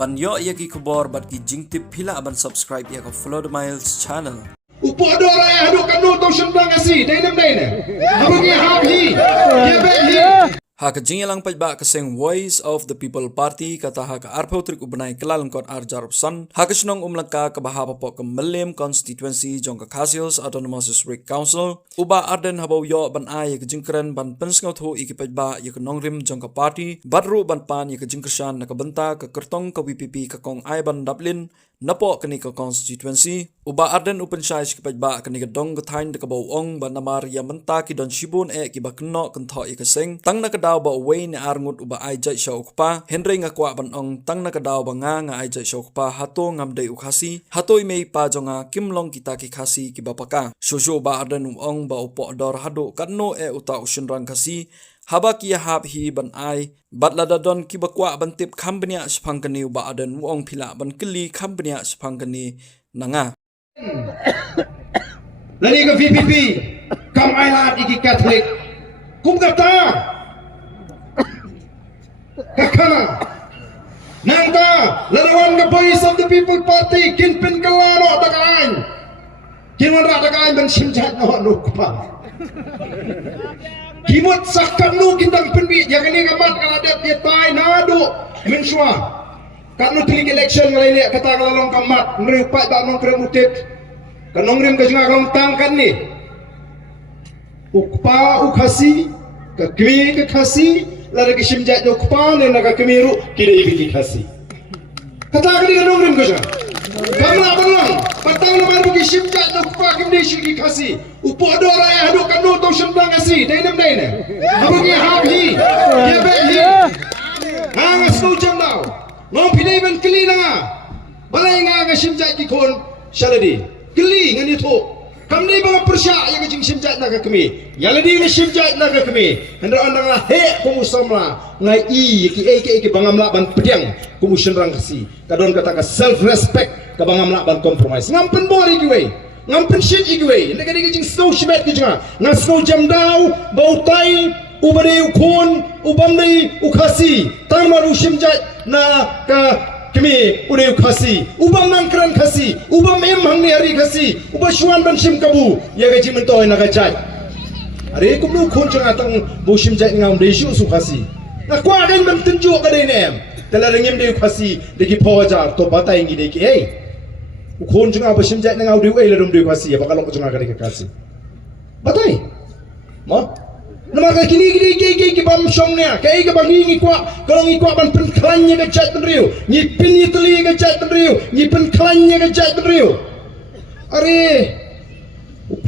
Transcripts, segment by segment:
Ban yo ia ki kubor bat ki jingtip pila aban subscribe ia ko follow the Miles channel. Upo dora ya hadu kanu to shendang asi dai nam dai ne habagi habhi ye be hi Ha ka jing lang pajba ka seng Voice of the People Party kata ha ka arpo trik ubnai kelalong kot arjar san ha ka snong umlaka ka bahapa po ka Malim constituency jong ka Casius Autonomous District Council uba arden habo yo ban ai ka jingkren ban pensngaw tho iki pajba ye ka nongrim jong ka party badru ban pan ye ka jingkersan na ka benta ka kertong ka WPP ka kong ai ban daplin napo kani ka constituency uba arden open size ki pajba kani ka dong ka thain ka bawong ban namar ya menta ki don shibun e ki bakno kan tho ik seng tang na ka daw ba way ni arngut uba ai jai shokpa henry nga kwa ban ong tang na ka daw ba nga ai jai shokpa hato ngam dei ukhasi hato mei pa jonga kimlong kita ki khasi ki bapaka shosho ba arden ong ba upo dor hado kanno e uta usunrang khasi haba ki hab hi ban ai batla da don ki bakwa ban tip khambnia spangkani ba aden wong phila ban kili khambnia spangkani nanga lani ka VPP kam ai la iki Catholic kum kata kakana nangta larawan ka Voice of the People Party kinpin kalaro dakain kinwan ra dakain ban simjat no pa Kimot sakam nu kitang penbi yang ini kamat kalau dia tai nadu mensua kanu tilik election ngalai kata kalau kamat ngeripat tak nong kremutit kanong rim kajang kalau tangkan ni ukpa ukhasi ke kemi ke khasi lari kisimjat ukpa ne naga kemiru kira ibi khasi kata kali kanong rim kajang kamla belum patang nomor bagi simjat ukpa kemdi sigi khasi upo dora ya hadu kanu to shendang asi dai nam dai ne habagi habhi ye be hi nga sno jam now ngom pidai ban kli na balai nga simjat ki kon shaladi kli ngani tho kamdai bang persya yang jing simjat na ka kami yaladi nga simjat na ka kami hendra andang la he kumu samla ngai i ki bangamla ban pediang kumu shendang kasi kadon kata ka self respect ka bangamla ban compromise ngampen bori ki we ngampen shit igwe ndeka dika jing snow shibet ki jinga nga snow jam daw bautai ubade ukon ubamdai ukhasi tamaru shimjat na ka kemi ude ukhasi ubam nangkran khasi ubam em hangni hari khasi ubashwan ban shim kabu ya ga jimen toy na ga jai are kumlu khon jinga tang bo shimjat ngam de shu su khasi na kwa den ban tinju ka de nem tala rengim de ukhasi de ki phojar to batai ngi de ki hey ukon junga ba simjat na ngau diu ai ladum diu kasi ba kalong junga kali kasi batai mo nama ka kini ki bam song ne kai ka bangi ngi kwa kalong ngi kwa ban pen khlanya ga chat ben riu ni pin ni tli ga chat ben riu ni pen khlanya ga chat ben riu are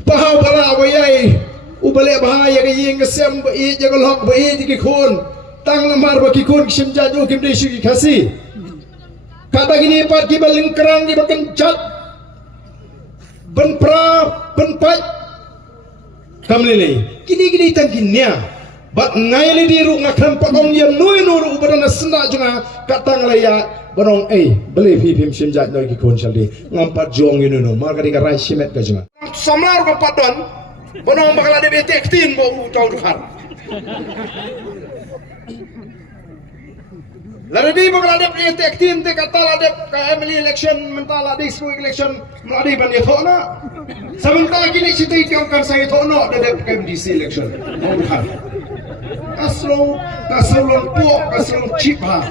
pahaw bala wayai ubale bahaya ga yeng ga sem ba i jaga lok ba i ki khon tang lamar ba ki khon simjat jo kim de shi kasi kata gini pat ki baling kerang ki bakan cat ben pra ben pat kamlele kini tangkinya bat ngaile di ru ngakram pakong yang nui nuru ubadana senda junga kata ngalaya barong beli pipim simjat noi ki konsaldi ngampat jong ini no marga di karai simet ka junga samlar ko padon barong bakal ada betek tin bo tau duhar Laradi bakal ada etek tim te kata ada ke Emily election mental ada school election meladi ban ya thona sementara kini situ kan saya thona ada ke MDC election bukan aslo kaslo chipha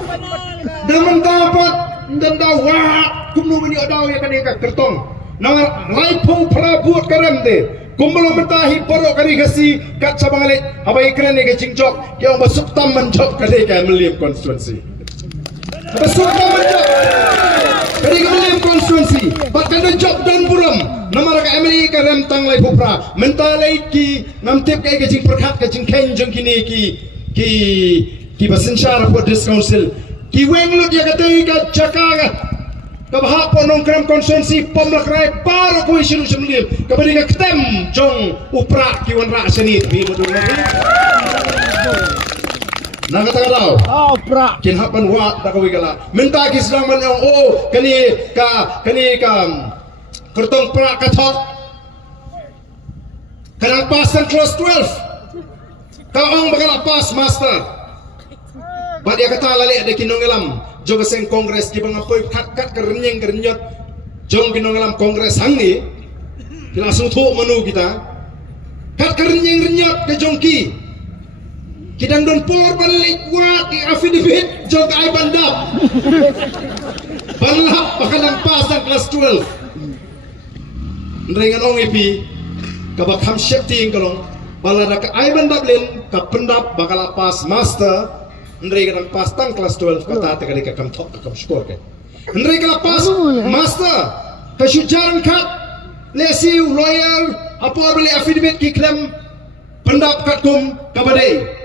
dan mendapat dan dawa kumnu bani adau ya kan ka kertong nang laipo prabut karam de kumbalo mentahi poro kari kasi kat sabangale abai kren ne ke cingcok yang masuk taman job kali ke Emily constituency Besok menjawab dari Malim konstituensi bahkan job dan buram nama rakyat Amerika rem tang lai pupra mentalai ki namtip kai kecing perkat kecing kenjung kini ki basensyar for this council ki wenglut ya katai ka cakaga ka bahap nong kram konstituensi pemlakrai para ko isiru semlim kabadi ka ketem jong upra ki wan ra seni bi modul lagi Nang kata kau, pra, kin hapan wat tak kau igala. Minta kisah man yang kani kertong pra katok. Kanang pasan close 12. Kau orang bakal pas master. Badia kata lalik ada kinong ilam. juga seng kongres ki bang apoi kat kerenyeng kerenyot jong kinong alam kongres hang ni langsung tu menu kita kat kerenyeng kerenyot ke jongki kita don por balik buat di affidavit jong ai bandap balap bakalan pasang kelas 12 nrengan ong epi kabak ham shifting kalong balada ka ai bandap len ka pendap bakal pas master nrengan pas tang kelas 12 kata teka deka kam top kam skor ke nrengan pas master ka syujaran kat lesiu lawyer apa beli affidavit ki klaim pendap kat kum kabadai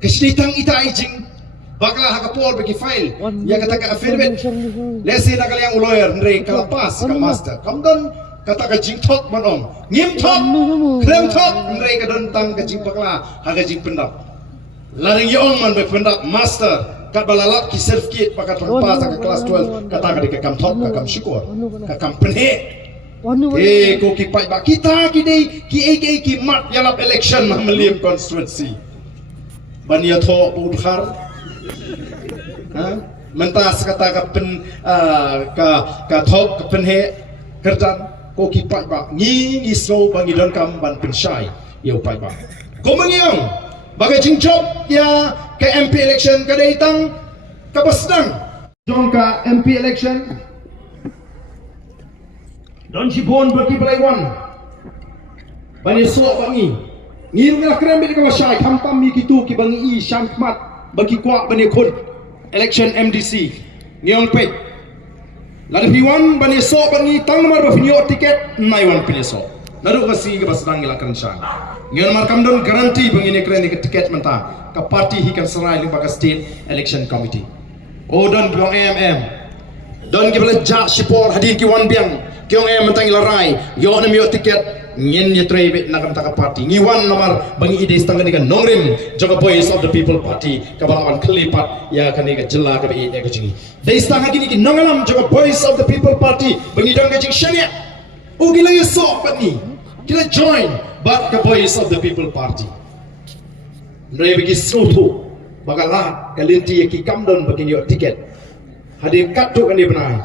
kesiditang ita ijing bakal hakapol bagi file ya kata ka affidavit lesi nak yang lawyer nreng kalapas ka master kamdon kata ka jingtok manom ngim tok klem tok nreng ka don tang ka jing bakla haga jing pendap lareng yong man be pendap master kat balalap ki certificate pakat pas ka kelas 12 kata ka de kam tok ka kam syukur ka kam penhe ko ki pai ba kita ki dei ki mat yalap election Melim constituency bania tho udhar mentas kata ka pen ka thok ka penhe kerjan ko ki pai ba ngi so bangi don kam ban pensyai yo pai ba ko mangiong bagai jingjob ya ke MP election ka datang ka basdang jong ka MP election don sibon bagi balaiwan bani suak bangi ngiru ngah krem bi ka wasai kampam mi kitu ki bangi i syammat bagi kuak bani khun election MDC ngiong pe lada piwan bani so bangi tang nomor bafinyo tiket naiwan pineso nadu kasi ka basdang ilakan syang ngiong mar kam don garanti bangi ne krem ni tiket menta ka party hikan serai ling baka state election committee o don biong don ki bala ja sipor hadir ki wan biang kiong mentang ilarai yo na miyo tiket nyen ye trebe na kam taka party ngiwan nomor bangi ide stanga dikan nongrim joga voice of the people party kabalawan kelipat ya kaniga jela ka be ka jingi dei stanga kini ki nongalam joga voice of the people party bangi dong ka jing shania ugila ye so patni kila join but ka voice of the people party ndre bagi srutu bagala kalinti ye ki kamdon bagi yo tiket hadir katu kan dia benai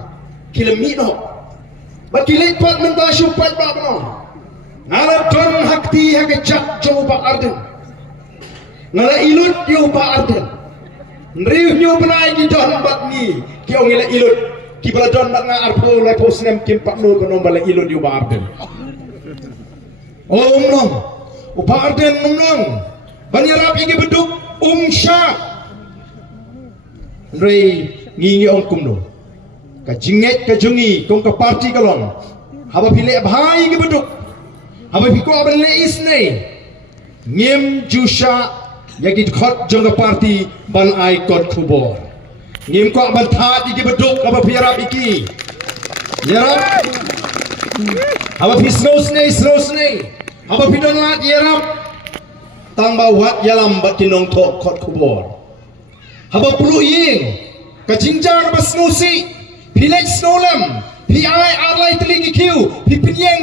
kila mino bagi lepat mentah syupat ba bano ngala don hakti hake jak jo ba arden ngala ilut yo ba arden nriu nyu benai ki don bat ni ki ong ila ilut ki bala don bat nga arpo la posnem kim pak no kono bala ilut yo ba arden nong o ba arden nong bani rap igi beduk sha nri ngingi ong kumno ka jinget ka jungi kong ka party kalon haba pile bhai ke beduk haba piko abel le isne ngim jusha yagi khot jong ka party ban ai kot khubor ngim ko abal tha di ke beduk haba pirap iki yerap haba pi snow sne haba pi don lat yerap tamba wat yalam bat kinong thok khot khubor haba pulu ying ka jingjang ba snosi pilek snolam pi ai arlai telingi kiu pi pinyeng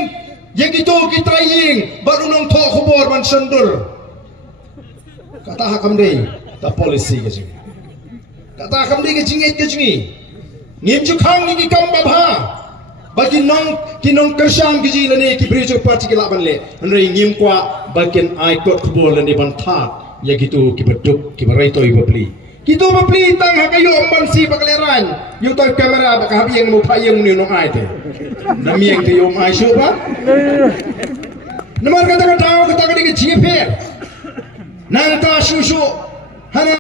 yang itu kita ying baru nong tok khobor man sendur kata hakam dei ta polisi ke jing kata hakam dei ke jingit ke jingi ngim ju khang ni kam babha bagi nong kinong kersyang ke jing lani ki bridge party ke laban le nri ngim kwa bagian ai kot khobor lani ban tha ya gitu ki beduk ki barai toi bapli kita beli tang hakayo amban si bakaleran yu tang kamera baka habi yang mo payeng ni no ai te nami yang te yo mai shuba namar kata kata di jiper nang ta shushu